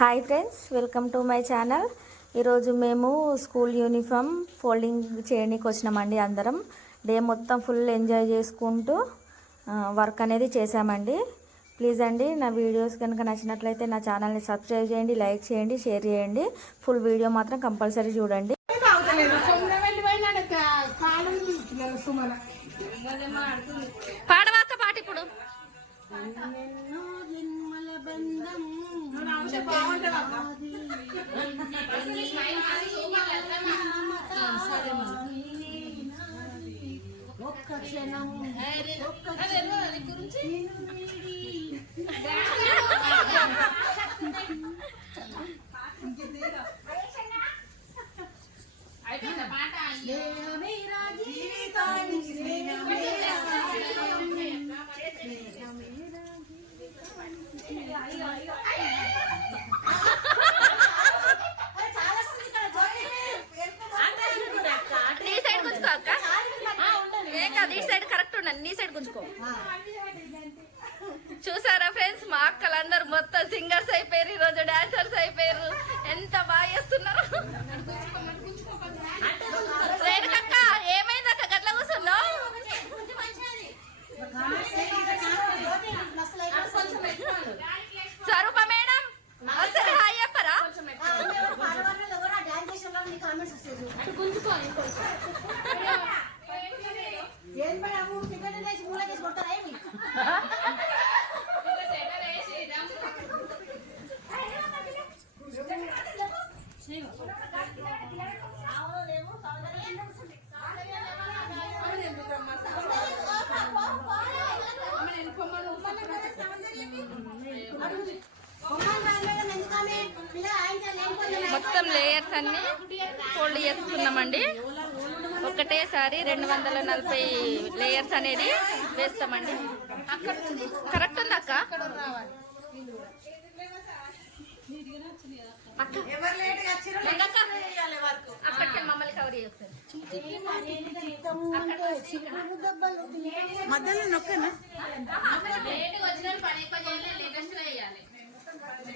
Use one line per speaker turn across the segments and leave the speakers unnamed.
Hi friends welcome to my channel. ఈరోజు మేము school uniform folding చేయడానికి వచ్చినామండి అందరం. డే మొత్తం ఫుల్ ఎంజాయ్ చేసుకుంటూ వర్క్ అనేది చేసామండి ప్లీజ్ అండి నా వీడియోస్ కనుక నచ్చినట్లయితే నా ఛానల్ని సబ్స్క్రైబ్ చేయండి లైక్ చేయండి షేర్ చేయండి. ఫుల్ వీడియో మాత్రం కంపల్సరీ చూడండి. పాడవాక పాట ఇప్పుడు.
ఒక్క క్షణం జీవితానికి స్నేహమేరా
నీ సైడ్ గుంజుకో అక్క ఏం కాదు ఈ సైడ్ కరెక్ట్ ఉండండి నీ సైడ్ గుంజుకో చూసారా ఫ్రెండ్స్ మా అక్కలందరూ మొత్తం సింగర్స్ అయిపోయారు ఈరోజు రోజు డాన్సర్స్ అయిపోయారు. ఎంత బాగా చేస్తున్నారు? మొత్తం లేయర్స్ అన్ని ఫోల్డ్ చేసుకున్నామండి. ఒకటేసారి రెండు వందల నలభై లేయర్స్ అనేది వేస్తామండి. కరెక్ట్ ఉంది అక్క? అక్కడికి మమ్మల్ని కవర్ చేస్తారు
మధ్యలో నొక్కనా?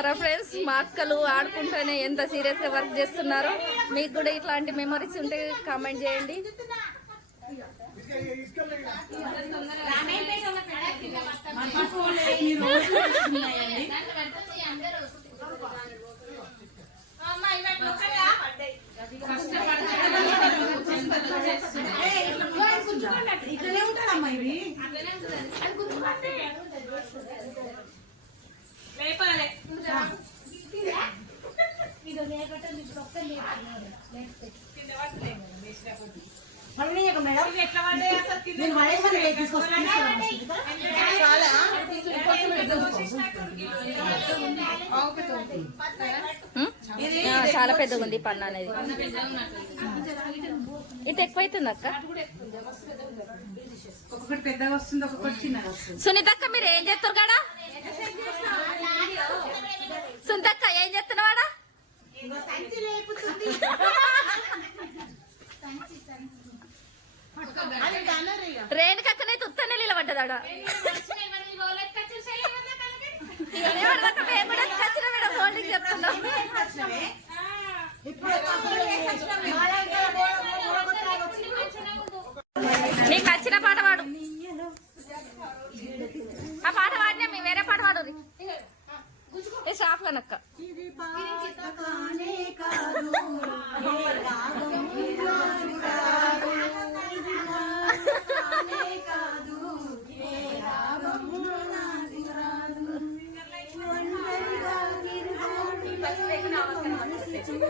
చూసారా ఫ్రెండ్స్. మా అక్కలు ఆడుకుంటూనే ఎంత సీరియస్గా వర్క్ చేస్తున్నారో. మీకు కూడా ఇట్లాంటి మెమరీస్ ఉంటే కామెంట్ చేయండి.
ఇక్కడే
చాలా. పెద్దగా ఉంది పన్ను అనేది. ఇటు ఎక్కువైతుంది అక్క?
ఒక్కొక్కటి పెద్దగా వస్తుంది ఒక్కొక్కటి చిన్నగా వస్తుంది.
సునీతక్క మీరు ఏం చేస్తారు కాడా? సునీతక్క ఏం చేస్తున్నావాడా రేణుకక్కనైతే ఉత్తనే నిలబడ్డదాడ మేము కూడా ఖచ్చితంగా చెప్తున్నాం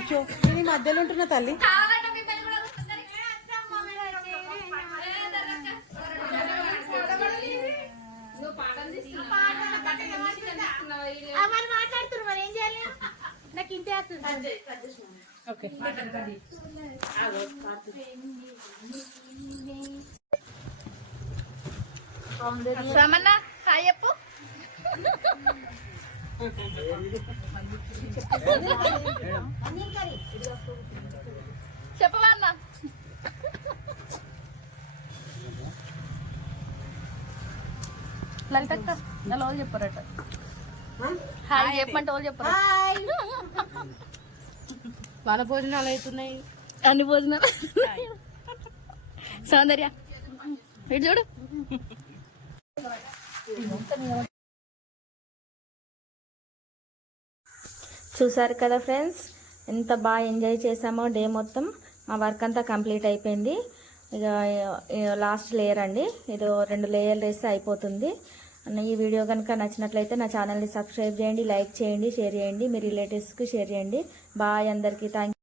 నేను ఈ మధ్యలో ఉంటున్నా తల్లి.
కావాలంటే మిమ్మల్ని కూడా కూర్చుంటారు.
మరి మాట్లాడుతున్నారు మరి ఏం చేయాలి నాకు ఇంతే వస్తుంది
ఓకే
రమణ హాయ్ చెప్పు చెప్పవా అన్న? లలితక్క నా వాళ్ళు చెప్పారట. హాయ్ చెప్పమంటే వాళ్ళు చెప్పారు.
వాళ్ళ భోజనాలు అవుతున్నాయి.
అన్ని భోజనాలు. సౌందర్య ఇటు చూడు. చూసారు కదా ఫ్రెండ్స్? ఎంత బాగా ఎంజాయ్ చేసామో డే మొత్తం. మా వర్క్ అంతా కంప్లీట్ అయిపోయింది. ఇక లాస్ట్ లేయర్ అండి. ఇది రెండు లేయర్లు వేస్తే అయిపోతుంది. ఈ వీడియో కనుక నచ్చినట్లయితే నా ఛానల్ని సబ్స్క్రైబ్ చేయండి లైక్ చేయండి షేర్ చేయండి మీ రిలేటివ్స్కి షేర్ చేయండి. బాయ్ అందరికీ. థ్యాంక్